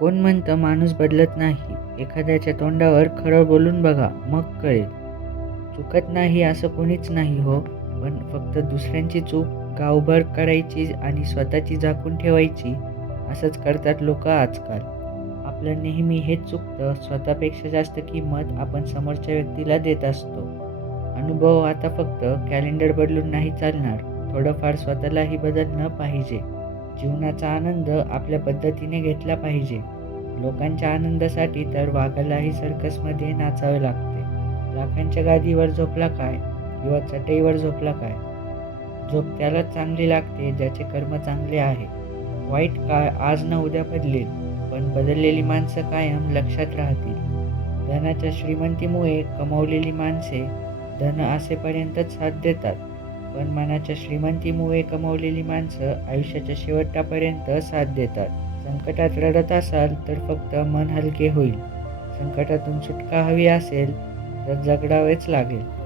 कोण म्हणतं माणूस बदलत नाही? एखाद्याच्या तोंडावर खरं बोलून बघा मग कळेल. चुकत नाही असं कोणीच नाही हो पण फक्त दुसऱ्यांची चूक गावभर करायची आणि स्वतःची झाकून ठेवायची असंच करतात लोक आजकाल. आपलं नेहमी हेच चुकतं स्वतःपेक्षा जास्त किंमत आपण समोरच्या व्यक्तीला देत असतो. अनुभव आता फक्त कॅलेंडर बदलून नाही चालणार थोडंफार स्वतःलाही बदलणं पाहिजे. जीवनाचा आनंद आपल्या पद्धतीने घेतला पाहिजे. लोकांच्या आनंदासाठी तर वाघालाही सर्कसमध्ये नाचावे लागते. लाखांच्या गादीवर झोपला काय? किंवा चटईवर झोपला काय? झोप त्यालाच चांगली लागते ज्याचे कर्म चांगले आहे. वाईट काळ आज ना उद्या बदलेल पण बदललेली माणसं कायम लक्षात राहतील. धनाच्या श्रीमंतीमुळे कमावलेली माणसे धन असेपर्यंतच साथ देतात. पण मनाच्या श्रीमंतीमुळे कमवलेली माणसं आयुष्याच्या शेवटापर्यंत साथ देतात. संकटात रडत असाल तर फक्त मन हलके होईल. संकटातून सुटका हवी असेल तर जगडावेच लागेल.